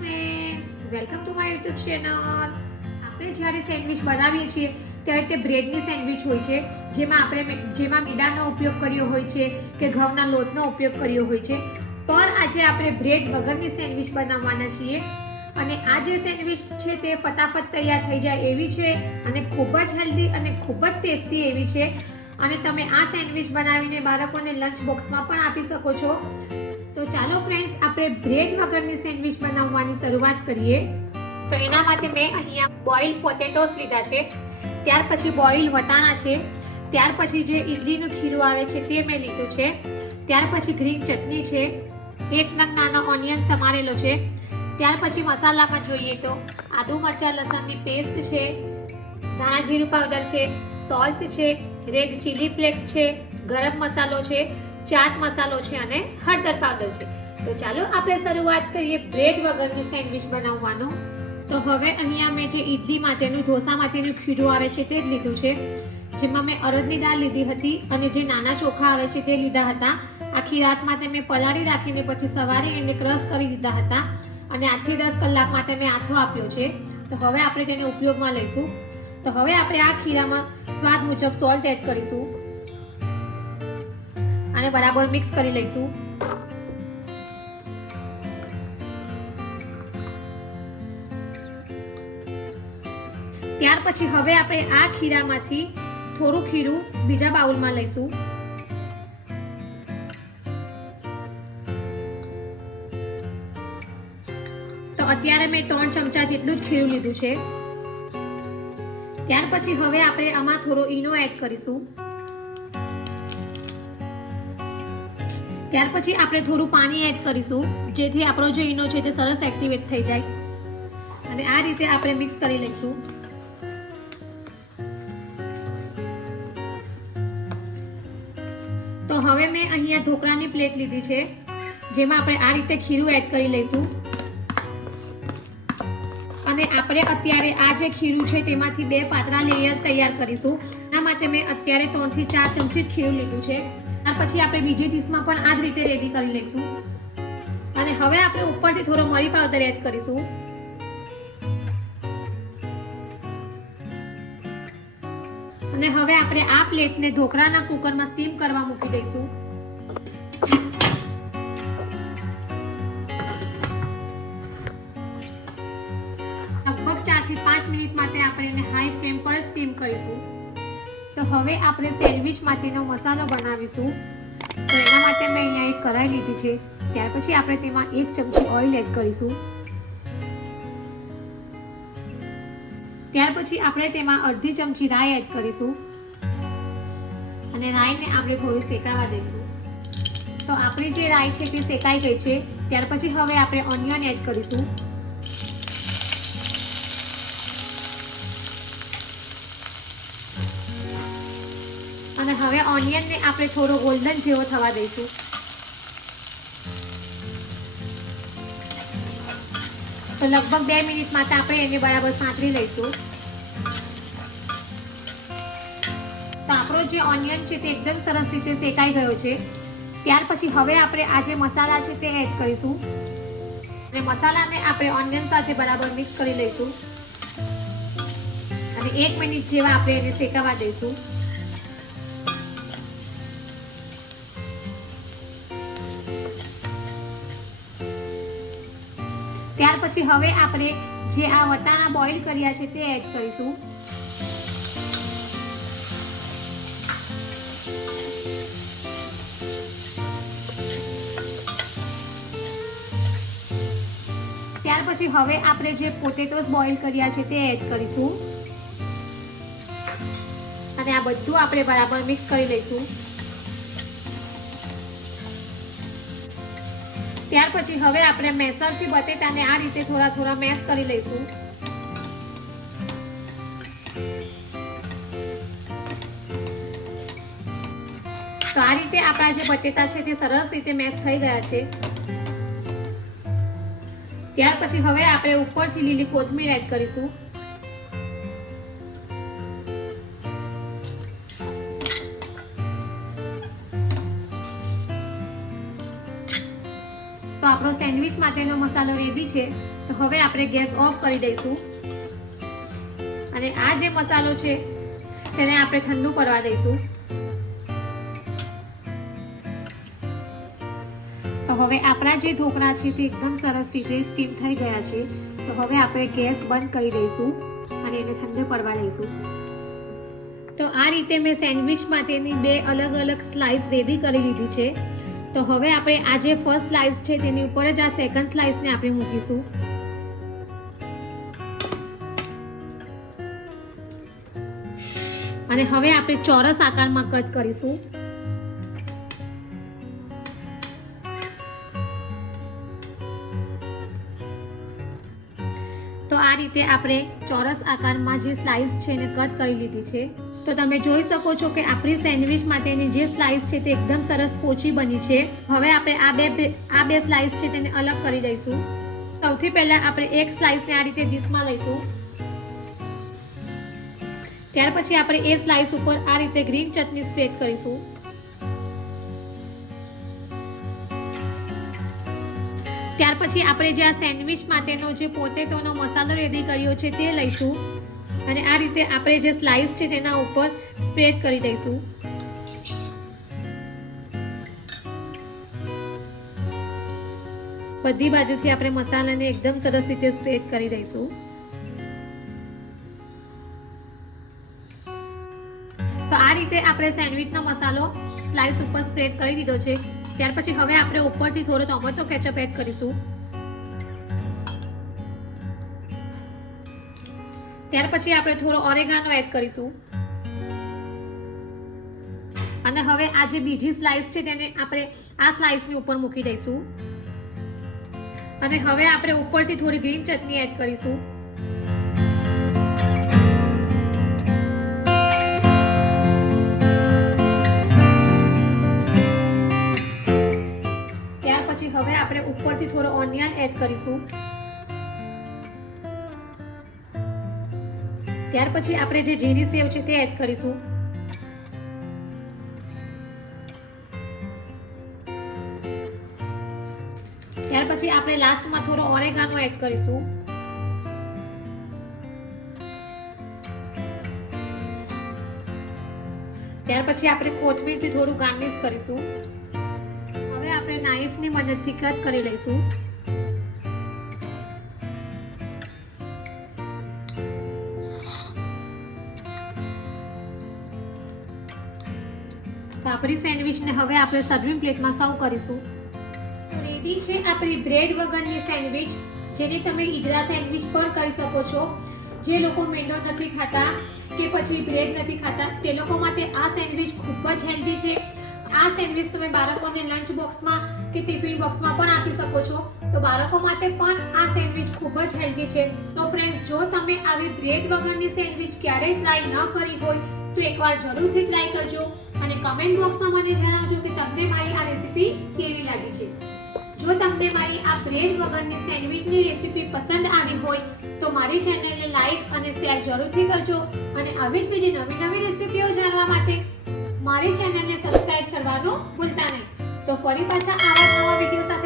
Friends, welcome to my YouTube channel. આપણે જ્યારે sandwich બનાવીએ છીએ ત્યારે તે બ્રેડની સેન્ડવિચ હોય છે, જેમાં મેદાનો ઉપયોગ કર્યો હોય છે કે ઘઉંના લોટનો ઉપયોગ કર્યો હોય છે. પણ આજે આપણે બ્રેડ વગરની સેન્ડવિચ બનાવવાના છીએ અને આ જે સેન્ડવિચ છે તે ફટાફટ તૈયાર થઈ જાય એવી છે અને ખૂબ જ હેલ્ધી અને ખૂબ જ ટેસ્ટી એવી છે. અને તમે આ સેન્ડવિચ બનાવીને બાળકોને લંચ બોક્સમાં પણ આપી શકો છો. તો ચાલો ફ્રેન્ડ્સ, આપણે બ્રેડ વગરની સેન્ડવિચ બનાવવાની શરૂઆત કરીએ. તો એના માટે મેં અહીંયા બોઇલ પોટેટોસ લીધા છે, ત્યાર પછી બોઇલ વટાણા છે, ત્યાર પછી જે ઇડલીનું ખીરું આવે છે તે મેં લીધું છે, ત્યાર પછી ગ્રીન ચટણી છે, એક નંગ નાનો ઓનિયન સમારેલો છે, ત્યાર પછી મસાલામાં જોઈએ તો આદુ મરચાં લસણની પેસ્ટ છે, ધાણા જીરું પાવડર છે, સોલ્ટ છે, રેડ ચીલી ફ્લેક્સ છે, ગરમ મસાલો છે, ચાટ મસાલો છે અને હળદર પાવડર છે. તો ચાલો આપણે શરૂઆત કરીએ બ્રેડ વગરની સેન્ડવિચ બનાવવાનો. તો હવે અહીંયા મેં જે ઇડલી માટેનું ઢોસા માટેનું ખીરું આવે છે તે જ લીધું છે, જેમાં મેં અડદની દાળ લીધી હતી અને જે નાના ચોખા આવે છે તે લીધા હતા. આખી રાત માટે મેં પલાળી રાખીને પછી સવારે એને ક્રશ કરી દીધા હતા અને 8 થી 10 કલાક માટે મેં આથો આપ્યો છે. તો હવે આપણે તેને ઉપયોગમાં લઈશું. તો હવે આપણે આ ખીરામાં સ્વાદ મુજબ સોલ્ટ એડ કરીશું અને બરાબર મિક્સ કરી લઈશું. ત્યાર પછી હવે આપણે આ ખીરામાંથી થોડું ખીરું બીજા બાઉલમાં લઈશું. તો અત્યારે મેં 3 ચમચા જેટલું જ ખીરું લીધું છે. ત્યાર પછી હવે આપણે આમાં થોડો ઈનો એડ કરીશું. ત્યાર પછી આપણે થોડું પાણી એડ કરીશું, જેથી આપણો જે ઈનો છે તે સરસ એક્ટિવેટ થઈ જાય અને આ રીતે આપણે મિક્સ કરી લઈશું. તો હવે મેં અહીંયા ઢોકળાની પ્લેટ લીધી છે, જેમાં આપણે આ રીતે ખીરું એડ કરી લઈશું અને આપણે અત્યારે આ જે ખીરું છે તેમાંથી 2 પાતળા લેયર તૈયાર કરીશું. એના માટે મેં અત્યારે 3 થી 4 ચમચી જ ખીરું લીધું છે. ત્યાર પછી આપણે બીજી ડીશમાં પણ આ જ રીતે રેડી કરી લઈશું અને હવે આપણે ઉપરથી થોડો મરી પાવડર એડ કરીશું. અને હવે આપણે આ પ્લેટને ઢોકળાના કુકરમાં સ્ટીમ કરવા મૂકી દઈશું. લગભગ 4 થી 5 મિનિટ માટે આપણે એને હાઈ ફ્લેમ પર સ્ટીમ કરીશું. તો હવે આપણે સેન્ડવિચ માટેનો મસાલો બનાવીશું. તો એના માટે મેં અહીંયા એક કઢાઈ લીધી છે. ત્યાર પછી આપણે તેમાં 1 ચમચી ઓઇલ એડ કરીશું. ત્યાર પછી આપણે તેમાં અડધી ચમચી રાઈ એડ કરીશું અને રાઈને આપણે થોડી શેકાવા દઈશું. તો આપણી જે રાઈ છે તે શેકાઈ ગઈ છે. ત્યાર પછી હવે આપણે ઓનિયન એડ કરીશું અને હવે ઓનિયનને આપણે થોડો ગોલ્ડન જેવો થવા દઈશું. તો લગભગ 2 મિનિટ માટે આપણે એને બરાબર સાંતળી લઈશું. તો આપણો જે ઓનિયન છે તે એકદમ સરસ રીતે શેકાઈ ગયો છે. ત્યાર પછી હવે આપણે આ જે મસાલા છે તે એડ કરીશું અને મસાલાને આપણે ઓનિયન સાથે બરાબર મિક્સ કરી લઈશું અને 1 મિનિટ જેવા આપણે એને શેકાવા દઈશું. ત્યાર પછી હવે આપણે જે આ વટાણા બોઇલ કર્યા છે તે એડ કરીશું. ત્યાર પછી હવે આપણે જે પોટેટોસ બોઇલ કર્યા છે તે એડ કરીશું અને આ બધું આપણે બરાબર મિક્સ કરી લઈશું. ત્યાર પછી હવે આપણે મેસરથી બટેટાને આ રીતે થોડા થોડા મેશ કરી લઈશું. તો આ રીતે આપણા જે બટેટા છે તે સરસ રીતે મેશ થઈ ગયા છે. ત્યાર પછી હવે આપણે ઉપરથી લીલી કોથમીર એડ કરીશું. તો આપણો સેન્ડવિચ માટેનો મસાલો રેડી છે. તો હવે આપણે ગેસ ઓફ કરી દઈશું અને આ જે મસાલો છે તેને આપણે ઠંડુ કરવા દઈશું. તો હવે આપણા જે ઢોકળા છે તે એકદમ સરસ રીતે સ્ટીમ થઈ ગયા છે. તો હવે આપણે ગેસ બંધ કરી દઈશું અને એને ઠંડુ પડવા લઈશું. તો આ રીતે મેં સેન્ડવિચ માટેની 2 અલગ અલગ સ્લાઇસ રેડી કરી લીધી છે. તો હવે આપણે આ જે ફર્સ્ટ સ્લાઇસ છે તેની ઉપર જ આ સેકન્ડ સ્લાઇસને આપણે મૂકીશું. અને હવે આપણે ચોરસ આકારમાં કટ કરીશું. તો આ રીતે આપણે ચોરસ આકારમાં જે સ્લાઇસ છે એને કટ કરી લીધી છે. તો તમે જોઈ શકો છો કે આપણી સેન્ડવિચ માટેની જે સ્લાઇસ છે તે એકદમ સરસ પોચી બની છે. હવે આપણે આ બે સ્લાઇસ છે તેને અલગ કરી દઈશું. સૌથી પહેલા આપણે એક સ્લાઇસને આ રીતે ડીશમાં લઈશું. ત્યાર પછી આપણે એ સ્લાઇસ ઉપર આ રીતે ગ્રીન ચટણી સ્પ્રેડ કરીશું. ત્યાર પછી આપણે જે આ સેન્ડવિચ માટેનો જે પોટેટોનો મસાલો રેડી કર્યો છે તે લઈશું અને આ રીતે આપણે જે સ્લાઇસ છે તેના ઉપર સ્પ્રેડ કરી દઈશું. બધી બાજુથી આપણે મસાલાને એકદમ સરસ રીતે સ્પ્રેડ કરી દઈશું. તો આ રીતે આપણે સેન્ડવિચનો મસાલો સ્લાઇસ ઉપર સ્પ્રેડ કરી દીધો છે. ત્યાર પછી હવે આપણે ઉપરથી થોડો ટોમેટો કેચઅપ એડ કરીશું. ત્યાર પછી આપણે થોડો ઓરેગાનો એડ કરીશું અને હવે આ જે બીજી સ્લાઇસ છે તેને આપણે આ સ્લાઇસની ઉપર મૂકી દઈશું અને હવે આપણે ઉપરથી થોડી ગ્રીન ચટણી એડ કરીશું. હવે આપણે ઉપરથી થોડો ઓનિયન એડ કરીશું. ત્યાર પછી આપણે જે જીરી સેવ છે તે એડ કરીશું. ત્યાર પછી આપણે લાસ્ટમાં થોડો ઓરેગાનો એડ કરીશું. ત્યાર પછી આપણે કોથમીરથી થોડું ગાર્નિશ કરીશું. આપણે નાઈફની મદદથી કટ કરી લઈશું. આપણી સેન્ડવિચને હવે આપણે સર્વિંગ પ્લેટમાં સર્વ કરીશું. રેડી છે આપણી બ્રેડ વગરની સેન્ડવિચ, જેને તમે ઈદરા સેન્ડવિચ પણ કહી શકો છો. જે લોકો મેંદો નથી ખાતા કે પછી બ્રેડ નથી ખાતા તે લોકો માટે આ સેન્ડવિચ ખૂબ જ હેલ્ધી છે. આ સેન્ડવિચ તમે બાળકોને લંચ બોક્સમાં કે ટિફિન બોક્સમાં પણ આપી શકો છો. તો બાળકો માટે પણ આ સેન્ડવિચ ખૂબ જ હેલ્ધી છે. તો ફ્રેન્ડ્સ, જો તમે આવી બ્રેડ વગરની સેન્ડવિચ ક્યારેય ટ્રાય ન કરી હોય તો એકવાર જરૂરથી ટ્રાય કરજો અને કમેન્ટ બોક્સમાં મને જણાવજો કે તમને મારી આ રેસીપી કેવી લાગી છે. જો તમને મારી આ બ્રેડ વગરની સેન્ડવિચની રેસીપી પસંદ આવી હોય તો મારી ચેનલને લાઈક અને શેર જરૂરથી કરજો અને આવી જ બીજી નવી રેસીપીઓ જાણવા માટે મારી ચેનલને સબસ્ક્રાઇબ કરવાનું ભૂલતા નહીં. તો ફરી પાછા આવા નવા વિડીયો સાથે